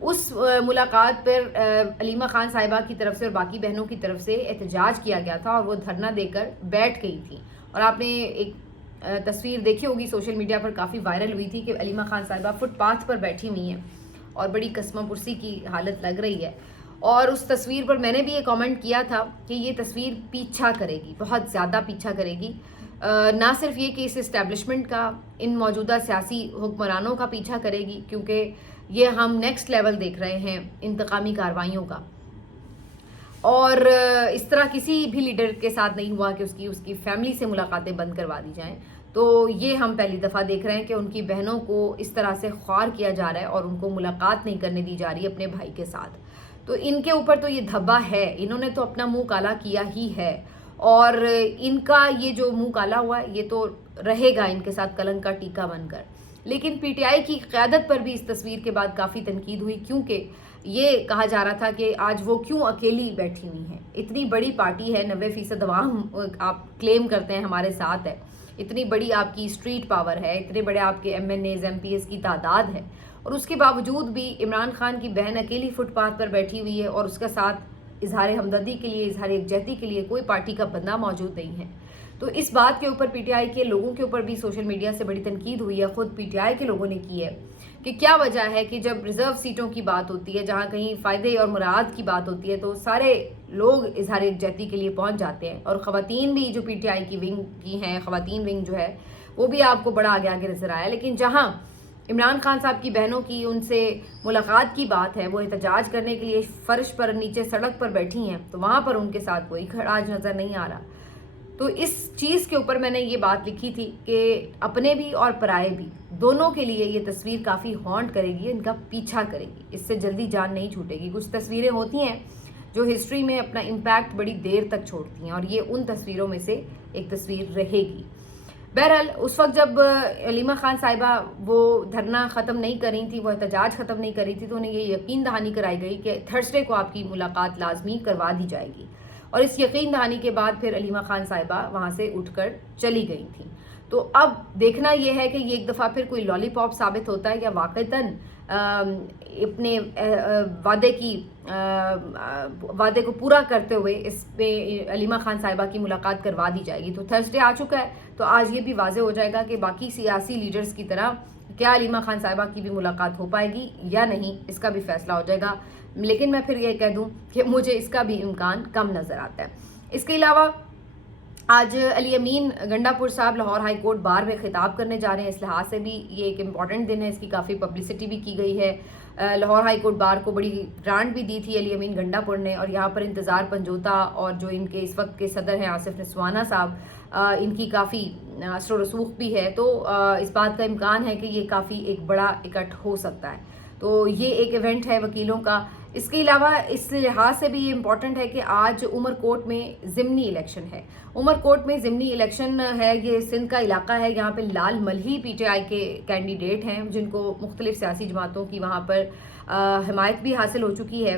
اس ملاقات پر علیمہ خان صاحبہ کی طرف سے اور باقی بہنوں کی طرف سے احتجاج کیا گیا تھا اور وہ دھرنا دے کر بیٹھ گئی تھیں. اور آپ نے ایک تصویر دیکھی ہوگی سوشل میڈیا پر کافی وائرل ہوئی تھی کہ علیمہ خان صاحبہ فٹ پاتھ پر بیٹھی ہوئی ہیں اور بڑی قسمہ پرسی کی حالت لگ رہی ہے. اور اس تصویر پر میں نے بھی یہ کامنٹ کیا تھا کہ یہ تصویر پیچھا کرے گی، بہت زیادہ پیچھا کرے گی. نہ صرف یہ کہ اس اسٹیبلشمنٹ کا، ان موجودہ سیاسی حکمرانوں کا پیچھا کرے گی، کیونکہ یہ ہم نیکسٹ لیول دیکھ رہے ہیں انتقامی کارروائیوں کا. اور اس طرح کسی بھی لیڈر کے ساتھ نہیں ہوا کہ اس کی فیملی سے ملاقاتیں بند کروا دی جائیں. تو یہ ہم پہلی دفعہ دیکھ رہے ہیں کہ ان کی بہنوں کو اس طرح سے خوار کیا جا رہا ہے اور ان کو ملاقات نہیں کرنے دی جا رہی اپنے بھائی کے ساتھ. تو ان کے اوپر تو یہ دھبا ہے، انہوں نے تو اپنا منہ کالا کیا ہی ہے، اور ان کا یہ جو منہ کالا ہوا ہے یہ تو رہے گا ان کے ساتھ کلنک کا ٹیکا بن کر. لیکن پی ٹی آئی کی قیادت پر بھی اس تصویر کے بعد کافی تنقید ہوئی، کیونکہ یہ کہا جا رہا تھا کہ آج وہ کیوں اکیلی بیٹھی ہوئی ہیں. اتنی بڑی پارٹی ہے، 90% عوام آپ کلیم کرتے ہیں ہمارے ساتھ ہے، اتنی بڑی آپ کی اسٹریٹ پاور ہے، اتنے بڑے آپ کے M N As M P S کی تعداد ہے، اور اس کے باوجود بھی عمران خان کی بہن اکیلی فٹ پاتھ پر بیٹھی ہوئی ہے اور اس کے ساتھ اظہار ہمدردی کے لیے، اظہار یکجہتی کے لیے کوئی پارٹی کا بندہ موجود نہیں ہے. تو اس بات کے اوپر پی ٹی آئی کے لوگوں کے اوپر بھی سوشل میڈیا سے بڑی تنقید ہوئی ہے، خود پی ٹی آئی کے لوگوں نے کی ہے کہ کیا وجہ ہے کہ جب ریزرو سیٹوں کی بات ہوتی ہے، جہاں کہیں فائدے اور مراد کی بات ہوتی ہے، تو سارے لوگ اظہار یکجہتی کے لیے پہنچ جاتے ہیں. اور خواتین بھی جو پی ٹی آئی کی ونگ کی ہیں، خواتین ونگ جو ہے وہ بھی آپ کو بڑا آگے آگے نظر آیا. لیکن جہاں عمران خان صاحب کی بہنوں کی ان سے ملاقات کی بات ہے، وہ احتجاج کرنے کے لیے فرش پر نیچے سڑک پر بیٹھی ہیں، تو وہاں پر ان کے ساتھ کوئی کھڑا نظر نہیں آ رہا. تو اس چیز کے اوپر میں نے یہ بات لکھی تھی کہ اپنے بھی اور پرائے بھی دونوں کے لیے یہ تصویر کافی ہانٹ کرے گی، ان کا پیچھا کرے گی، اس سے جلدی جان نہیں چھوٹے گی. کچھ تصویریں ہوتی ہیں جو ہسٹری میں اپنا امپیکٹ بڑی دیر تک چھوڑتی ہیں، اور یہ ان تصویروں میں سے ایک تصویر رہے گی. بہرحال اس وقت جب علیمہ خان صاحبہ وہ دھرنا ختم نہیں کر رہی تھی، وہ احتجاج ختم نہیں کر رہی تھی، تو انہیں یہ یقین دہانی کرائی گئی کہ تھرسڈے کو آپ کی ملاقات لازمی کروا دی جائے گی. اور اس یقین دہانی کے بعد پھر علیمہ خان صاحبہ وہاں سے اٹھ کر چلی گئی تھیں. تو اب دیکھنا یہ ہے کہ یہ ایک دفعہ پھر کوئی لالی پاپ ثابت ہوتا ہے یا واقعتاً اپنے وعدے کو پورا کرتے ہوئے اس پہ علیمہ خان صاحبہ کی ملاقات کروا دی جائے گی. تو تھرسڈے آ چکا ہے، تو آج یہ بھی واضح ہو جائے گا کہ باقی سیاسی لیڈرز کی طرح کیا علیمہ خان صاحبہ کی بھی ملاقات ہو پائے گی یا نہیں، اس کا بھی فیصلہ ہو جائے گا. لیکن میں پھر یہ کہہ دوں کہ مجھے اس کا بھی امکان کم نظر آتا ہے. اس کے علاوہ آج علی امین گنڈا پور صاحب لاہور ہائی کورٹ بار میں خطاب کرنے جا رہے ہیں. اس لحاظ سے بھی یہ ایک امپورٹنٹ دن ہے، اس کی کافی پبلسٹی بھی کی گئی ہے. لاہور ہائی کورٹ بار کو بڑی گرانٹ بھی دی تھی علی امین گنڈا پور نے، اور یہاں پر انتظار پنجوتا اور جو ان کے اس وقت کے صدر ہیں آصف نسوانہ صاحب، ان کی کافی اثر و رسوخ بھی ہے. تو اس بات کا امکان ہے کہ یہ کافی ایک بڑا اکٹھ ہو سکتا ہے. تو یہ ایک ایونٹ ہے وکیلوں کا. اس کے علاوہ اس لحاظ سے بھی یہ امپورٹنٹ ہے کہ آج عمر کوٹ میں ضمنی الیکشن ہے. عمر کوٹ میں ضمنی الیکشن ہے، یہ سندھ کا علاقہ ہے. یہاں پہ لال ملہی پی ٹی آئی کے کینڈیڈیٹ ہیں جن کو مختلف سیاسی جماعتوں کی وہاں پر حمایت بھی حاصل ہو چکی ہے،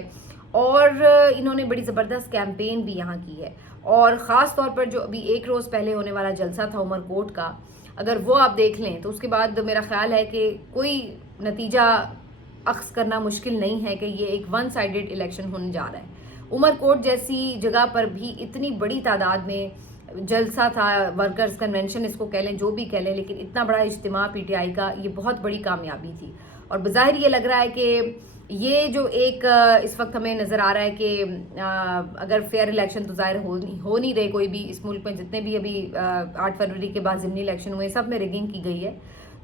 اور انہوں نے بڑی زبردست کیمپین بھی یہاں کی ہے. اور خاص طور پر جو ابھی ایک روز پہلے ہونے والا جلسہ تھا عمر کوٹ کا، اگر وہ آپ دیکھ لیں تو اس کے بعد میرا خیال ہے کہ کوئی نتیجہ اخذ کرنا مشکل نہیں ہے کہ یہ ایک ون سائیڈڈ الیکشن ہونے جا رہا ہے. عمر کوٹ جیسی جگہ پر بھی اتنی بڑی تعداد میں جلسہ تھا، ورکرز کنونشن اس کو کہہ لیں، جو بھی کہہ لیں، لیکن اتنا بڑا اجتماع پی ٹی آئی کا یہ بہت بڑی کامیابی تھی. اور بظاہر یہ لگ رہا ہے کہ یہ جو ایک اس وقت ہمیں نظر آ رہا ہے کہ اگر فیئر الیکشن تو ظاہر ہو نہیں رہے کوئی بھی اس ملک میں، جتنے بھی ابھی 8 فروری کے بعد ضمنی الیکشن ہوئے سب میں ریگنگ کی گئی ہے.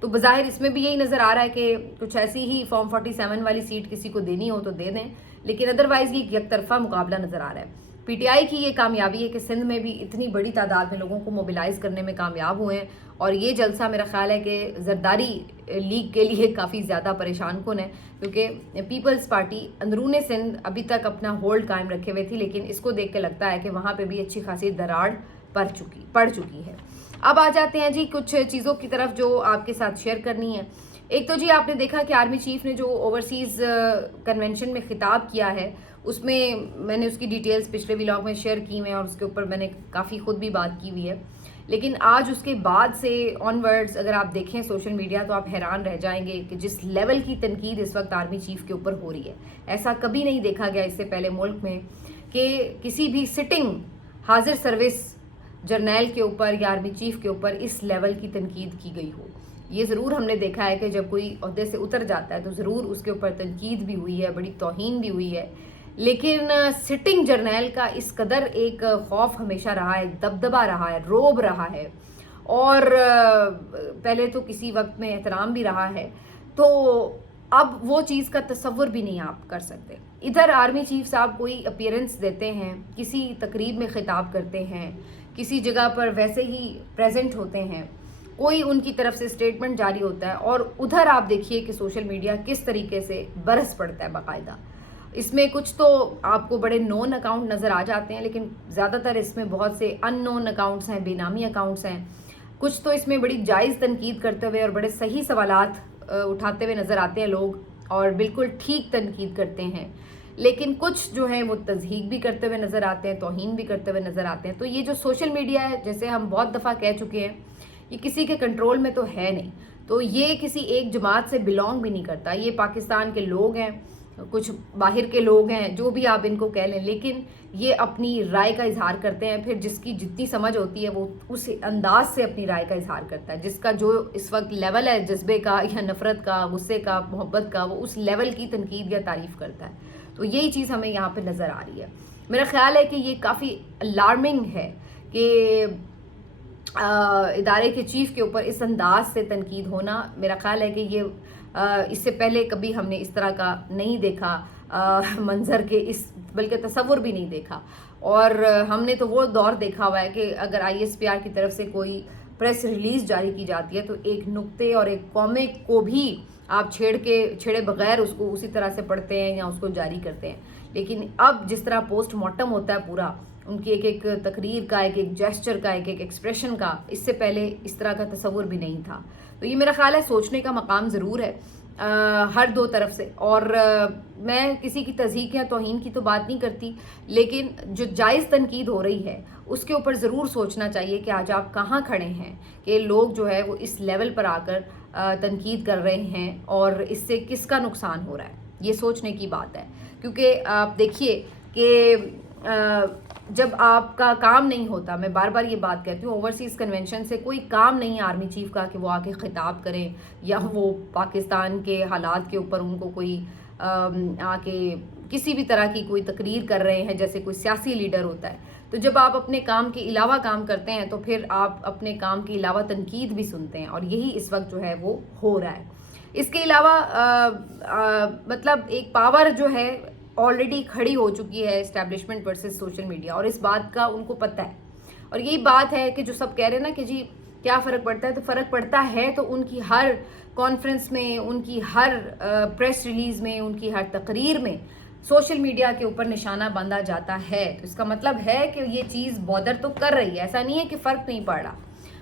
تو بظاہر اس میں بھی یہی نظر آ رہا ہے کہ کچھ ایسی ہی فارم 47 والی سیٹ کسی کو دینی ہو تو دے دیں، لیکن ادروائز یہ یک طرفہ مقابلہ نظر آ رہا ہے. پی ٹی آئی کی یہ کامیابی ہے کہ سندھ میں بھی اتنی بڑی تعداد میں لوگوں کو موبلائز کرنے میں کامیاب ہوئے ہیں. اور یہ جلسہ میرا خیال ہے کہ زرداری لیگ کے لیے کافی زیادہ پریشان کن ہے، کیونکہ پیپلز پارٹی اندرون سندھ ابھی تک اپنا ہولڈ قائم رکھے ہوئے تھی، لیکن اس کو دیکھ کے لگتا ہے کہ وہاں پہ بھی اچھی خاصی دراڑ پڑ چکی ہے. اب آ جاتے ہیں جی کچھ چیزوں کی طرف جو آپ کے ساتھ شیئر کرنی ہے. ایک تو جی آپ نے دیکھا کہ آرمی چیف نے جو اوورسیز کنونشن میں خطاب کیا ہے، اس میں نے اس کی ڈیٹیلز پچھلے ولاگ میں شیئر کی ہوئے ہیں اور اس کے اوپر میں نے کافی خود بھی بات کی ہوئی ہے لیکن آج اس کے بعد سے آن ورڈز اگر آپ دیکھیں سوشل میڈیا تو آپ حیران رہ جائیں گے کہ جس لیول کی تنقید اس وقت آرمی چیف کے اوپر ہو رہی ہے، ایسا کبھی نہیں دیکھا گیا اس سے پہلے ملک میں کہ کسی بھی سٹنگ حاضر سروس جرنیل کے اوپر یا آرمی چیف کے اوپر اس لیول کی تنقید کی گئی ہو۔ یہ ضرور ہم نے دیکھا ہے کہ جب کوئی عہدے سے اتر جاتا ہے تو ضرور اس کے اوپر تنقید بھی ہوئی ہے، بڑی توہین بھی ہوئی ہے، لیکن سٹنگ جرنیل کا اس قدر ایک خوف ہمیشہ رہا ہے، دبدبا رہا ہے، روب رہا ہے، اور پہلے تو کسی وقت میں احترام بھی رہا ہے، تو اب وہ چیز کا تصور بھی نہیں آپ کر سکتے۔ ادھر آرمی چیف صاحب کوئی اپیئرنس دیتے ہیں، کسی تقریب میں خطاب کرتے ہیں، کسی جگہ پر ویسے ہی پریزنٹ ہوتے ہیں، کوئی ان کی طرف سے اسٹیٹمنٹ جاری ہوتا ہے، اور ادھر آپ دیکھیے کہ سوشل میڈیا کس طریقے سے برس پڑتا ہے باقاعدہ۔ اس میں کچھ تو آپ کو بڑے نون اکاؤنٹ نظر آ جاتے ہیں، لیکن زیادہ تر اس میں بہت سے ان نون اکاؤنٹس ہیں، بے نامی اکاؤنٹس ہیں۔ کچھ تو اس میں بڑی جائز تنقید کرتے ہوئے اور بڑے صحیح سوالات اٹھاتے ہوئے نظر آتے ہیں لوگ، اور بالکل ٹھیک تنقید کرتے ہیں، لیکن کچھ جو ہیں وہ تضحیق بھی کرتے ہوئے نظر آتے ہیں، توہین بھی کرتے ہوئے نظر آتے ہیں۔ تو یہ جو سوشل میڈیا ہے، جیسے ہم بہت دفعہ کہہ چکے ہیں، یہ کسی کے کنٹرول میں تو ہے نہیں، تو یہ کسی ایک جماعت سے بلونگ بھی نہیں کرتا۔ یہ پاکستان کے لوگ ہیں، کچھ باہر کے لوگ ہیں، جو بھی آپ ان کو کہہ لیں، لیکن یہ اپنی رائے کا اظہار کرتے ہیں، پھر جس کی جتنی سمجھ ہوتی ہے وہ اس انداز سے اپنی رائے کا اظہار کرتا ہے، جس کا جو اس وقت لیول ہے جذبے کا یا نفرت کا، غصے کا، محبت کا، وہ اس لیول کی تنقید یا تعریف کرتا ہے۔ تو یہی چیز ہمیں یہاں پہ نظر آ رہی ہے۔ میرا خیال ہے کہ یہ کافی الارمنگ ہے کہ ادارے کے چیف کے اوپر اس انداز سے تنقید ہونا۔ میرا خیال ہے کہ یہ اس سے پہلے کبھی ہم نے اس طرح کا نہیں دیکھا منظر کے، اس بلکہ تصور بھی نہیں دیکھا، اور ہم نے تو وہ دور دیکھا ہوا ہے کہ اگر آئی ایس پی آر کی طرف سے کوئی پریس ریلیز جاری کی جاتی ہے تو ایک نقطے اور ایک کامے کو بھی آپ چھیڑے بغیر اس کو اسی طرح سے پڑھتے ہیں یا اس کو جاری کرتے ہیں، لیکن اب جس طرح پوسٹ مارٹم ہوتا ہے پورا ان کی ایک ایک تقریر کا، ایک ایک جیسچر کا، ایک ایک ایکسپریشن کا، اس سے پہلے اس طرح کا تصور بھی نہیں تھا۔ تو یہ میرا خیال ہے سوچنے کا مقام ضرور ہے ہر دو طرف سے، اور میں کسی کی تضحیق یا توہین کی تو بات نہیں کرتی، لیکن جو جائز تنقید ہو رہی ہے اس کے اوپر ضرور سوچنا چاہیے کہ آج آپ کہاں کھڑے ہیں، کہ لوگ جو ہے وہ اس لیول پر آ کر تنقید کر رہے ہیں اور اس سے کس کا نقصان ہو رہا ہے، یہ سوچنے کی بات ہے۔ کیونکہ آپ دیکھیے کہ جب آپ کا کام نہیں ہوتا، میں بار بار یہ بات کہتی ہوں، اوورسیز کنونشن سے کوئی کام نہیں ہے آرمی چیف کا کہ وہ آ کے خطاب کریں یا وہ پاکستان کے حالات کے اوپر ان کو کوئی آ کے کسی بھی طرح کی کوئی تقریر کر رہے ہیں جیسے کوئی سیاسی لیڈر ہوتا ہے۔ تو جب آپ اپنے کام کے علاوہ کام کرتے ہیں تو پھر آپ اپنے کام کے علاوہ تنقید بھی سنتے ہیں، اور یہی اس وقت جو ہے وہ ہو رہا ہے۔ اس کے علاوہ مطلب ایک پاور جو ہے آلریڈی کھڑی ہو چکی ہے اسٹیبلشمنٹ ورسز سوشل میڈیا، اور اس بات کا ان کو پتہ ہے، اور یہی بات ہے کہ جو سب کہہ رہے ہیں نا کہ جی کیا فرق پڑتا ہے، تو فرق پڑتا ہے تو ان کی ہر کانفرنس میں، ان کی ہر پریس ریلیز میں، ان کی ہر تقریر میں سوشل میڈیا کے اوپر نشانہ باندھا جاتا ہے۔ تو اس کا مطلب ہے کہ یہ چیز بودر تو کر رہی ہے، ایسا نہیں ہے کہ فرق نہیں پڑ رہا،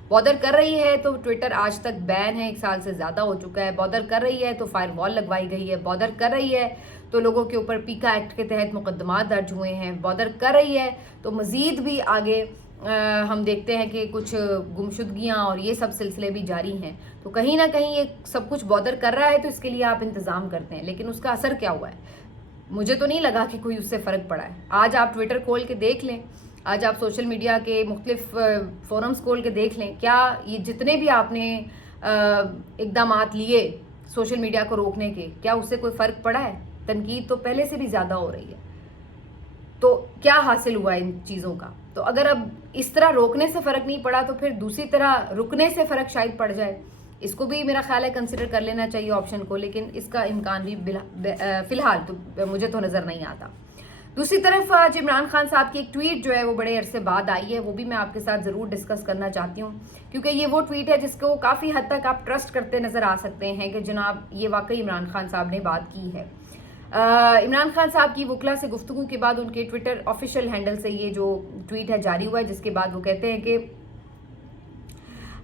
بودر کر رہی ہے تو ٹویٹر آج تک بین ہے، 1 سال سے زیادہ ہو چکا ہے، بودر کر رہی ہے تو فائر وال لگوائی گئی ہے، بودر کر رہی ہے تو لوگوں کے اوپر پیکا ایکٹ کے تحت مقدمات درج ہوئے ہیں، بودر کر رہی ہے تو مزید بھی آگے ہم دیکھتے ہیں کہ کچھ گمشدگیاں اور یہ سب سلسلے بھی جاری ہیں۔ تو کہیں نہ کہیں یہ سب کچھ بودر کر رہا ہے تو اس کے لیے آپ انتظام کرتے ہیں، لیکن اس کا اثر کیا ہوا ہے؟ مجھے تو نہیں لگا کہ کوئی اس سے فرق پڑا ہے۔ آج آپ ٹویٹر کھول کے دیکھ لیں، آج آپ سوشل میڈیا کے مختلف فورمز کھول کے دیکھ لیں، کیا یہ جتنے بھی آپ نے اقدامات لیے سوشل میڈیا کو روکنے کے، کیا اس سے کوئی فرق پڑا ہے؟ تنقید تو پہلے سے بھی زیادہ ہو رہی ہے، تو کیا حاصل ہوا ان چیزوں کا؟ تو اگر اب اس طرح روکنے سے فرق نہیں پڑا تو پھر دوسری طرح رکنے سے فرق شاید پڑ جائے، اس کو بھی میرا خیال ہے کنسیڈر کر لینا چاہیے آپشن کو، لیکن اس کا امکان بھی فی الحال تو مجھے تو نظر نہیں آتا۔ دوسری طرف آج عمران خان صاحب کی ایک ٹویٹ جو ہے وہ بڑے عرصے بعد آئی ہے، وہ بھی میں آپ کے ساتھ ضرور ڈسکس کرنا چاہتی ہوں، کیونکہ یہ وہ ٹویٹ ہے جس کو کافی حد تک آپ ٹرسٹ کرتے نظر آ سکتے ہیں کہ جناب یہ واقعی عمران خان صاحب نے بات کی ہے۔ عمران خان صاحب کی وکلا سے گفتگو کے بعد ان کے ٹویٹر آفیشیل ہینڈل سے یہ جو ٹویٹ ہے جاری ہوا ہے، جس کے بعد وہ کہتے ہیں کہ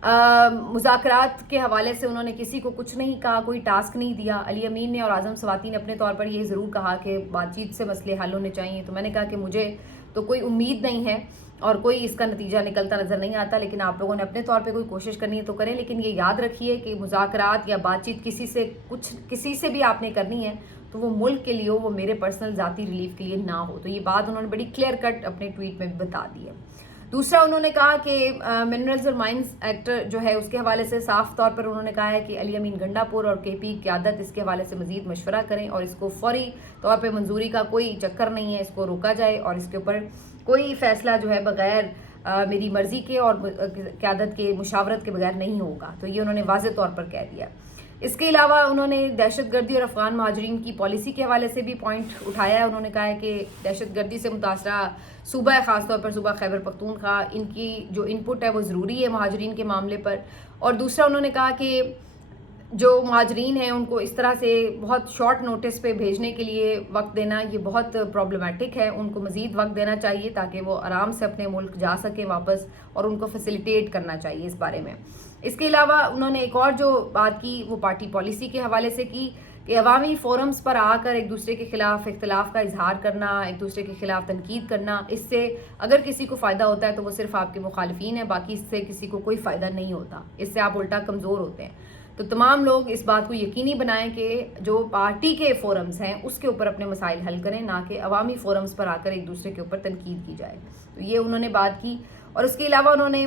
مذاکرات کے حوالے سے انہوں نے کسی کو کچھ نہیں کہا، کوئی ٹاسک نہیں دیا. علی امین نے اور اعظم سواتی نے اپنے طور پر یہ ضرور کہا کہ بات چیت سے مسئلے حل ہونے چاہیے. تو میں نے کہا کہ مجھے تو کوئی امید نہیں ہے اور کوئی اس کا نتیجہ نکلتا نظر نہیں آتا، لیکن آپ لوگوں نے اپنے طور پہ کوئی کوشش کرنی ہے تو کریں. لیکن یہ یاد رکھیے کہ مذاکرات یا بات چیت کسی سے بھی آپ نے کرنی ہے تو وہ ملک کے لیے ہو، وہ میرے پرسنل ذاتی ریلیف کے لیے نہ ہو. تو یہ بات انہوں نے بڑی کلیئر کٹ اپنے ٹویٹ میں بتا دی ہے. دوسرا انہوں نے کہا کہ منرلز اور مائنز ایکٹ جو ہے اس کے حوالے سے صاف طور پر انہوں نے کہا ہے کہ علی امین گنڈا پور اور کے پی قیادت اس کے حوالے سے مزید مشورہ کریں اور اس کو فوری طور پہ منظوری کا کوئی چکر نہیں ہے، اس کو روکا جائے اور اس کے اوپر کوئی فیصلہ جو ہے بغیر میری مرضی کے اور قیادت کے مشاورت کے بغیر نہیں ہوگا. تو یہ انہوں نے واضح طور پر کہہ دیا. اس کے علاوہ انہوں نے دہشت گردی اور افغان مہاجرین کی پالیسی کے حوالے سے بھی پوائنٹ اٹھایا ہے. انہوں نے کہا ہے کہ دہشت گردی سے متاثرہ صوبہ ہے، خاص طور پر صوبہ خیبر پختونخوا، ان کی جو ان پٹ ہے وہ ضروری ہے مہاجرین کے معاملے پر. اور دوسرا انہوں نے کہا کہ جو مہاجرین ہیں ان کو اس طرح سے بہت شارٹ نوٹس پہ بھیجنے کے لیے وقت دینا یہ بہت پرابلمٹک ہے. ان کو مزید وقت دینا چاہیے تاکہ وہ آرام سے اپنے ملک جا سکیں واپس، اور ان کو فیسیلیٹیٹ کرنا چاہیے اس بارے میں. اس کے علاوہ انہوں نے ایک اور جو بات کی وہ پارٹی پالیسی کے حوالے سے کی کہ عوامی فورمز پر آ کر ایک دوسرے کے خلاف اختلاف کا اظہار کرنا، ایک دوسرے کے خلاف تنقید کرنا، اس سے اگر کسی کو فائدہ ہوتا ہے تو وہ صرف آپ کے مخالفین ہیں، باقی اس سے کسی کو کوئی فائدہ نہیں ہوتا، اس سے آپ الٹا کمزور ہوتے ہیں. تو تمام لوگ اس بات کو یقینی بنائیں کہ جو پارٹی کے فورمز ہیں اس کے اوپر اپنے مسائل حل کریں، نہ کہ عوامی فورمز پر آ کر ایک دوسرے کے اوپر تنقید کی جائے. تو یہ انہوں نے بات کی. اور اس کے علاوہ انہوں نے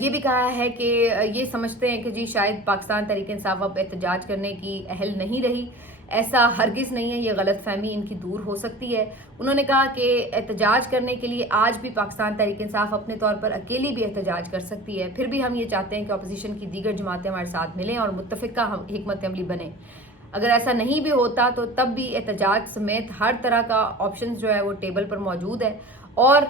یہ بھی کہا ہے کہ یہ سمجھتے ہیں کہ جی شاید پاکستان تحریک انصاف اب احتجاج کرنے کی اہل نہیں رہی. ایسا ہرگز نہیں ہے، یہ غلط فہمی ان کی دور ہو سکتی ہے. انہوں نے کہا کہ احتجاج کرنے کے لیے آج بھی پاکستان تحریک انصاف اپنے طور پر اکیلی بھی احتجاج کر سکتی ہے. پھر بھی ہم یہ چاہتے ہیں کہ اپوزیشن کی دیگر جماعتیں ہمارے ساتھ ملیں اور متفقہ حکمت عملی بنے. اگر ایسا نہیں بھی ہوتا تو تب بھی احتجاج سمیت ہر طرح کا آپشن جو ہے وہ ٹیبل پر موجود ہے اور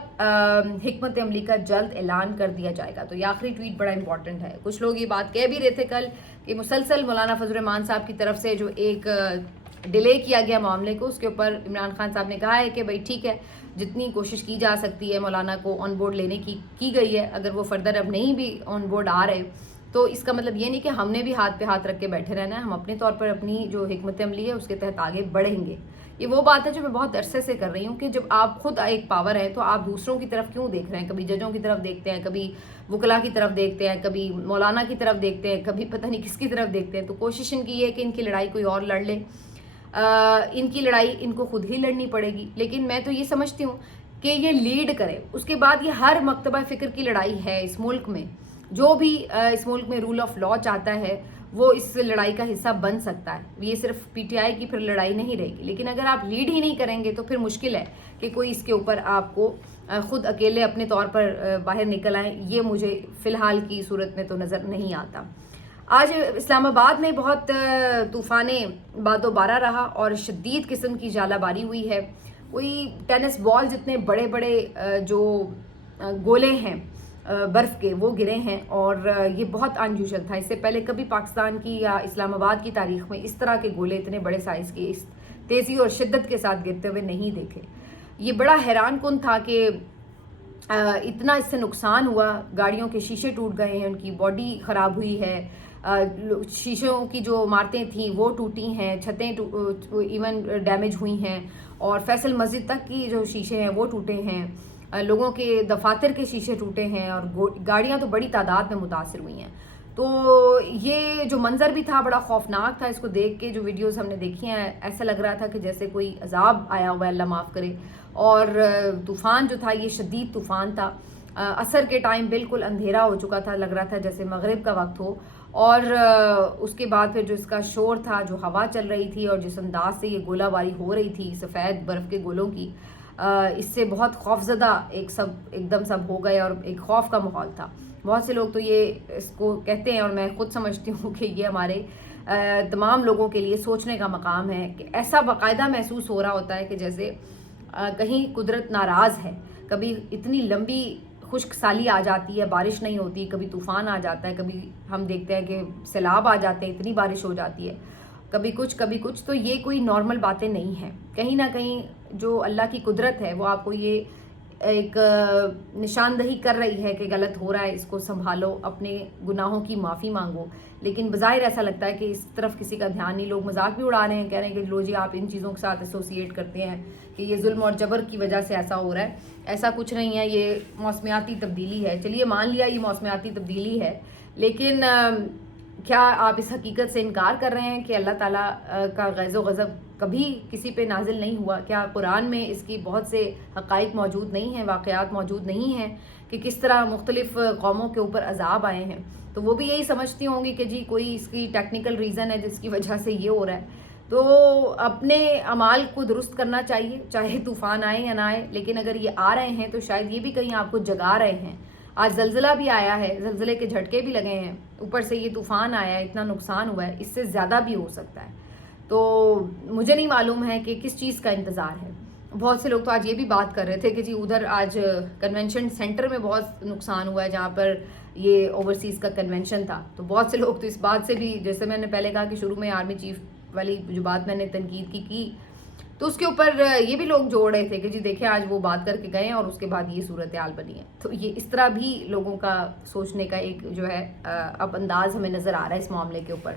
حکمت عملی کا جلد اعلان کر دیا جائے گا. تو یہ آخری ٹویٹ بڑا امپورٹنٹ ہے. کچھ لوگ یہ بات کہہ بھی رہے تھے کل کہ مسلسل مولانا فضل الرحمان صاحب کی طرف سے جو ایک ڈیلے کیا گیا معاملے کو، اس کے اوپر عمران خان صاحب نے کہا ہے کہ بھائی ٹھیک ہے، جتنی کوشش کی جا سکتی ہے مولانا کو آن بورڈ لینے کی گئی ہے. اگر وہ فردر اب نہیں بھی آن بورڈ آ رہے تو اس کا مطلب یہ نہیں کہ ہم نے بھی ہاتھ پہ ہاتھ رکھ کے بیٹھے رہنا ہے. ہم اپنے طور پر اپنی جو حکمت عملی ہے اس کے تحت آگے بڑھیں گے. یہ وہ بات ہے جو میں بہت عرصے سے کر رہی ہوں کہ جب آپ خود ایک پاور ہے تو آپ دوسروں کی طرف کیوں دیکھ رہے ہیں؟ کبھی ججوں کی طرف دیکھتے ہیں، کبھی وکلا کی طرف دیکھتے ہیں، کبھی مولانا کی طرف دیکھتے ہیں، کبھی پتہ نہیں کس کی طرف دیکھتے ہیں. تو کوشش ان کی یہ ہے کہ ان کی لڑائی کوئی اور لڑ لے. ان کی لڑائی ان کو خود ہی لڑنی پڑے گی. لیکن میں تو یہ سمجھتی ہوں کہ یہ لیڈ کرے. اس کے بعد یہ ہر مکتبہ فکر کی لڑائی ہے اس ملک میں. جو بھی اس ملک میں رول آف لا چاہتا ہے وہ اس لڑائی کا حصہ بن سکتا ہے. یہ صرف پی ٹی آئی کی پھر لڑائی نہیں رہے گی. لیکن اگر آپ لیڈ ہی نہیں کریں گے تو پھر مشکل ہے کہ کوئی اس کے اوپر آپ کو خود اکیلے اپنے طور پر باہر نکل آئیں. یہ مجھے فی الحال کی صورت میں تو نظر نہیں آتا. آج اسلام آباد میں بہت طوفان باد و بارہ رہا اور شدید قسم کی ژالہ باری ہوئی ہے. کوئی ٹینس بال جتنے بڑے بڑے جو گولے ہیں برف کے وہ گرے ہیں اور یہ بہت انیوژل تھا. اس سے پہلے کبھی پاکستان کی یا اسلام آباد کی تاریخ میں اس طرح کے گولے اتنے بڑے سائز کے اس تیزی اور شدت کے ساتھ گرتے ہوئے نہیں دیکھے. یہ بڑا حیران کن تھا کہ اتنا اس سے نقصان ہوا. گاڑیوں کے شیشے ٹوٹ گئے ہیں، ان کی باڈی خراب ہوئی ہے، شیشوں کی جو عمارتیں تھیں وہ ٹوٹی ہیں، چھتیں ایون ڈیمیج ہوئی ہیں، اور فیصل مسجد تک کی جو شیشے ہیں وہ ٹوٹے ہیں. لوگوں کے دفاتر کے شیشے ٹوٹے ہیں اور گاڑیاں تو بڑی تعداد میں متاثر ہوئی ہیں. تو یہ جو منظر بھی تھا بڑا خوفناک تھا. اس کو دیکھ کے جو ویڈیوز ہم نے دیکھی ہیں ایسا لگ رہا تھا کہ جیسے کوئی عذاب آیا ہوا ہے، اللہ معاف کرے. اور طوفان جو تھا یہ شدید طوفان تھا. عصر کے ٹائم بالکل اندھیرا ہو چکا تھا، لگ رہا تھا جیسے مغرب کا وقت ہو. اور اس کے بعد پھر جو اس کا شور تھا، جو ہوا چل رہی تھی اور جس انداز سے یہ گولہ باری ہو رہی تھی سفید برف کے گولوں کی، اس سے بہت خوفزدہ ایک دم سب ہو گئے اور ایک خوف کا ماحول تھا. بہت سے لوگ تو یہ اس کو کہتے ہیں اور میں خود سمجھتی ہوں کہ یہ ہمارے تمام لوگوں کے لیے سوچنے کا مقام ہے کہ ایسا باقاعدہ محسوس ہو رہا ہوتا ہے کہ جیسے کہیں قدرت ناراض ہے. کبھی اتنی لمبی خشک سالی آ جاتی ہے، بارش نہیں ہوتی، کبھی طوفان آ جاتا ہے، کبھی ہم دیکھتے ہیں کہ سیلاب آ جاتے ہیں، اتنی بارش ہو جاتی ہے، کبھی کچھ. تو یہ کوئی نارمل باتیں نہیں ہیں. کہیں نہ کہیں جو اللہ کی قدرت ہے وہ آپ کو یہ ایک نشاندہی کر رہی ہے کہ غلط ہو رہا ہے، اس کو سنبھالو، اپنے گناہوں کی معافی مانگو، لیکن بظاہر ایسا لگتا ہے کہ اس طرف کسی کا دھیان نہیں. لوگ مذاق بھی اڑا رہے ہیں، کہہ رہے ہیں کہ لو جی آپ ان چیزوں کے ساتھ ایسوسیٹ کرتے ہیں کہ یہ ظلم اور جبر کی وجہ سے ایسا ہو رہا ہے. ایسا کچھ نہیں ہے، یہ موسمیاتی تبدیلی ہے. چلیے مان لیا یہ موسمیاتی تبدیلی ہے، لیکن کیا آپ اس حقیقت سے انکار کر رہے ہیں کہ اللہ تعالیٰ کا غیظ و غضب کبھی کسی پہ نازل نہیں ہوا؟ کیا قرآن میں اس کی بہت سے حقائق موجود نہیں ہیں، واقعات موجود نہیں ہیں کہ کس طرح مختلف قوموں کے اوپر عذاب آئے ہیں؟ تو وہ بھی یہی سمجھتی ہوں گی کہ جی کوئی اس کی ٹیکنیکل ریزن ہے جس کی وجہ سے یہ ہو رہا ہے. تو اپنے اعمال کو درست کرنا چاہیے، چاہے طوفان آئے یا نہ آئے، لیکن اگر یہ آ رہے ہیں تو شاید یہ بھی کہیں آپ کو جگا رہے ہیں. آج زلزلہ بھی آیا ہے، زلزلے کے جھٹکے بھی لگے ہیں، اوپر سے یہ طوفان آیا ہے، اتنا نقصان ہوا ہے، اس سے زیادہ بھی ہو سکتا ہے. تو مجھے نہیں معلوم ہے کہ کس چیز کا انتظار ہے. بہت سے لوگ تو آج یہ بھی بات کر رہے تھے کہ جی ادھر آج کنونشن سینٹر میں بہت نقصان ہوا ہے جہاں پر یہ اوورسیز کا کنونشن تھا. تو بہت سے لوگ تو اس بات سے بھی، جیسے میں نے پہلے کہا کہ شروع میں آرمی چیف والی جو بات میں نے تنقید کی تو اس کے اوپر یہ بھی لوگ جوڑ رہے تھے کہ جی دیکھیں آج وہ بات کر کے گئے ہیں اور اس کے بعد یہ صورتحال بنی ہے. تو یہ اس طرح بھی لوگوں کا سوچنے کا ایک جو ہے اب انداز ہمیں نظر آ رہا ہے اس معاملے کے اوپر.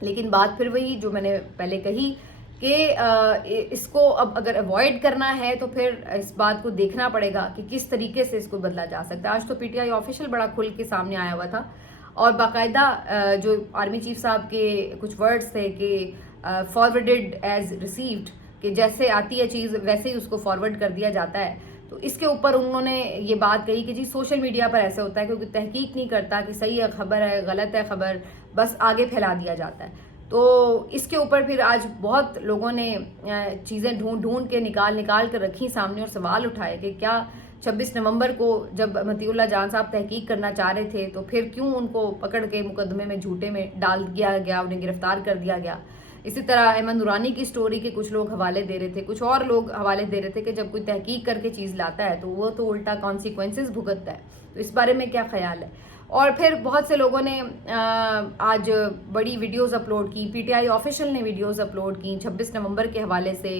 لیکن بات پھر وہی جو میں نے پہلے کہی کہ اس کو اب اگر اوائڈ کرنا ہے تو پھر اس بات کو دیکھنا پڑے گا کہ کس طریقے سے اس کو بدلا جا سکتا ہے. آج تو پی ٹی آئی آفیشیل بڑا کھل کے سامنے آیا ہوا تھا اور باقاعدہ جو آرمی چیف صاحب کے کچھ ورڈز تھے کہ فارورڈڈ ایز ریسیوڈ، کہ جیسے آتی ہے چیز ویسے ہی اس کو فارورڈ کر دیا جاتا ہے. تو اس کے اوپر انہوں نے یہ بات کہی کہ جی سوشل میڈیا پر ایسے ہوتا ہے کیونکہ تحقیق نہیں کرتا کہ صحیح ہے خبر ہے غلط ہے خبر، بس آگے پھیلا دیا جاتا ہے. تو اس کے اوپر پھر آج بہت لوگوں نے چیزیں ڈھونڈ کے نکال کر رکھی سامنے اور سوال اٹھائے کہ کیا 26 نومبر کو جب مطیع اللہ جان صاحب تحقیق کرنا چاہ رہے تھے تو پھر کیوں ان کو پکڑ کے مقدمے میں جھوٹے میں ڈال دیا گیا، انہیں گرفتار کر دیا گیا. اسی طرح احمد نورانی کی سٹوری کے کچھ لوگ حوالے دے رہے تھے، کچھ اور لوگ حوالے دے رہے تھے کہ جب کوئی تحقیق کر کے چیز لاتا ہے تو وہ تو الٹا کانسیکوینسز بھگتتا ہے. تو اس بارے میں کیا خیال ہے؟ اور پھر بہت سے لوگوں نے آج بڑی ویڈیوز اپلوڈ کی، پی ٹی آئی آفیشیل نے ویڈیوز اپلوڈ کی 26 نومبر کے حوالے سے،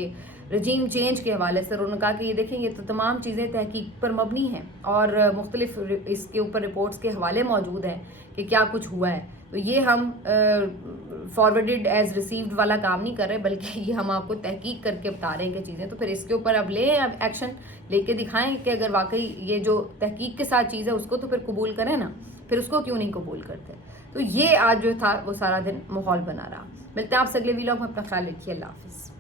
رجیم چینج کے حوالے سے. انہوں نے کہا کہ یہ دیکھیں یہ تو تمام چیزیں تحقیق پر مبنی ہیں اور مختلف اس کے اوپر رپورٹس کے حوالے موجود ہیں کہ کیا کچھ ہوا ہے. تو یہ ہم فارورڈڈ ایز ریسیوڈ والا کام نہیں کر رہے، بلکہ یہ ہم آپ کو تحقیق کر کے بتا رہے ہیں کہ چیزیں. تو پھر اس کے اوپر اب لیں، اب ایکشن لے کے دکھائیں کہ اگر واقعی یہ جو تحقیق کے ساتھ چیز ہے اس کو تو پھر قبول کریں نا، پھر اس کو کیوں نہیں قبول کرتے. تو یہ آج جو تھا وہ سارا دن ماحول بنا رہا. ملتے ہیں آپ سے اگلے ویلاگ میں، اپنا خیال رکھیے. اللہ حافظ.